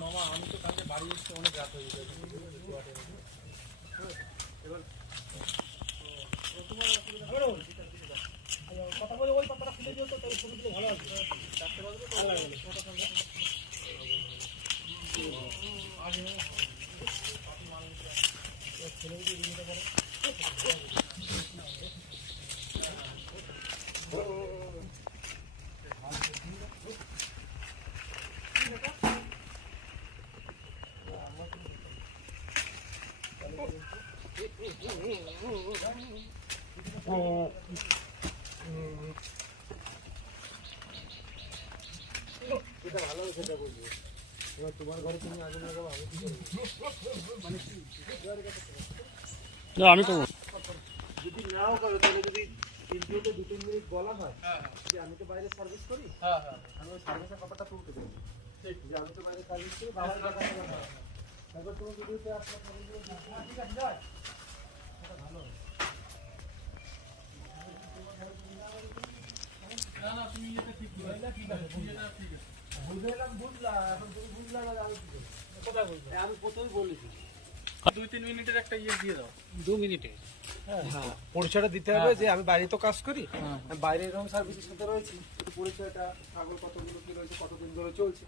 মামা আমি তো কালকে বাড়ি এসেছি অনেক রাত হয়ে গেছে কথা বলে ওই পাতাটা খুলে দিও তো তোর ছবিগুলো ভালো আছে চারটে বাজবে তো এটা ভালো সেটা বলবো এবার তোমার ঘরে তুমি আগুন লাগাবো আমি কি করবো মানে কি না আমি করবো যদি নাও করো তাহলে যদি ইনপুটে 2-3 মিনিট বলা হয় যে আমি তো বাইরে সার্ভিস করি আমি ওই সার্ভিসের কথাটা তুলতে দেবো ঠিক যে আমি তো বাইরে সার্ভিস করি বাবার কথা তারপর তুমি ভিডিওতে আপনার ঠিক আছে যাই এটা ভালো না না তুমি এটা ঠিক বললে ঠিক আছে বুঝলাম ঠিক আছে বুঝলাম এখন তুমি বুঝলা না আমি কি করব কোথায় বলবো আমি প্রথমেই বলেছি 2-3 মিনিটের একটা ইয়ে দিয়ে দাও 2 মিনিটে হ্যাঁ পরিচয়টা দিতে হবে যে আমি বাইরে তো কাজ করি বাইরে এরকম সার্ভিসের সাথে রয়েছি পরিচয়টা ছাগল কতগুলো কি রয়েছে কতদিন ধরে চলছে